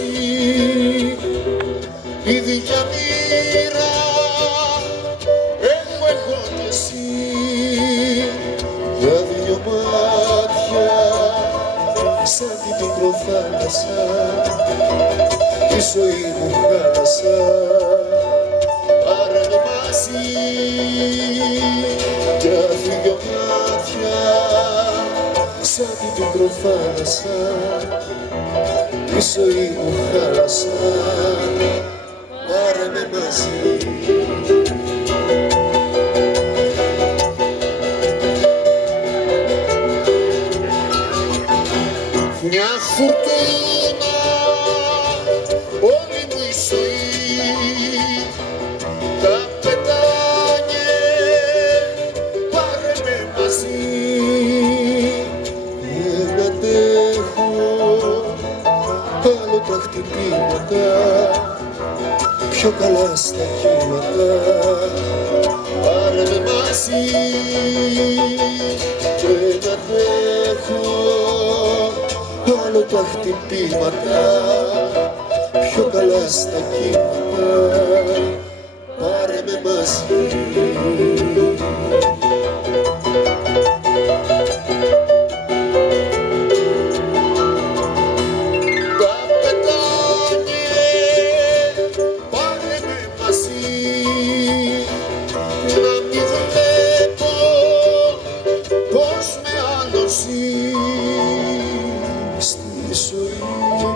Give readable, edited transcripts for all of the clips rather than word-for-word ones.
εσύ, η δικιά μοίρα έχω εγώ κι εσύ. Για δυο μάτια σαν την μικροθάλασσα τη ζωή μου χάλασα. Πάρε με μαζί για δυο μάτια σαν την μικροθάλασσα τη ζωή μου χάλασα. Πάρε με μαζί. Μια φουρτούνα όλη μου η ζωή τα πετάνε, πάρε με μαζί. Δεν αντέχω άλλο τα χτυπήματα, πιο καλά στα κύματα. Πάρε με μαζί, δεν αντέχω άλλο τα χτυπήματα, πιο καλά στα κύματα. Πάρε με μαζί. Τα πετάνε, πάρε με μαζί, να μην βλέπω πως με άλλο ζει. Στη ζωή μου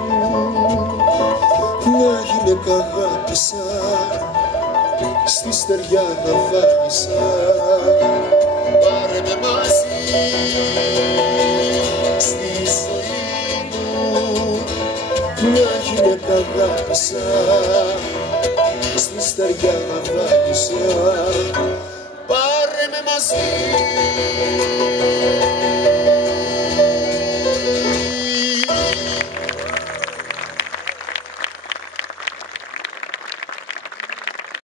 μια γυναίκα αγάπησα, στη στεριά να βάγισα. Πάρε με μαζί. Στη ζωή μου μια γυναίκα αγάπησα, στη στεριά να βάγισα. Πάρε με μαζί.